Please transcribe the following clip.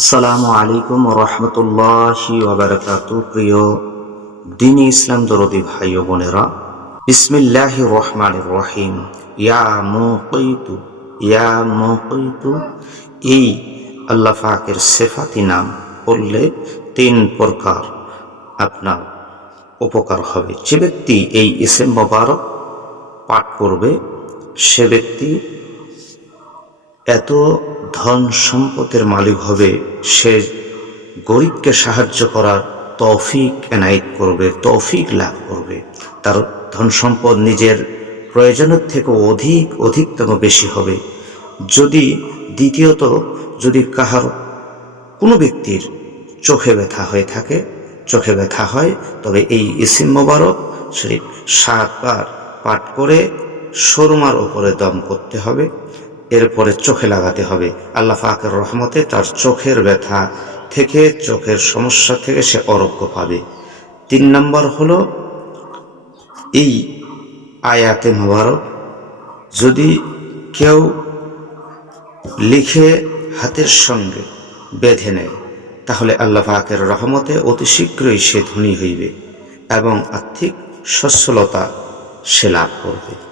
আসসালামু আলাইকুম রহমতুল্লাহি ওবরাকাতু প্রিয় দিনী ইসলাম দরদি ভাই ও বোনেরা বিসমিল্লাহ রহমান রহিম। ইয়া মুকিতু ইয়া মুকিতু। এই আল্লাহ সেফাতি নাম পড়লে তিন প্রকার আপনার উপকার হবে। যে ব্যক্তি এই ইসেম মোবারক পাঠ করবে, সে ব্যক্তি এত ধন সম্পদের মালিক হবে, সে গরিবকে সাহায্য করার তৌফিক এনায়েত করবে, তৌফিক লাভ করবে। তার ধন সম্পদ নিজের প্রয়োজনের থেকে অধিক, অধিকতম বেশি হবে। যদি দ্বিতীয়ত, যদি কাহার কোনো ব্যক্তির চোখে ব্যথা হয়ে থাকে, চোখে ব্যথা হয়, তবে এই ইসিম মোবারক শরীফ সাতবার পাঠ করে সরমার ওপরে দম করতে হবে। এরপরে চোখে লাগাতে হবে। আল্লাহ পাকের রহমতে তার চোখের ব্যথা থেকে, চোখের সমস্যা থেকে সে অরোগ্য পাবে। তিন নম্বর হলো, এই আয়াতে মোবারক, যদি কেউ লিখে হাতের সঙ্গে বেঁধে নেয়, তাহলে আল্লাহ পাকের রহমতে অতি শীঘ্রই সে ধনী হইবে এবং আর্থিক সচ্ছলতা সে লাভ করবে।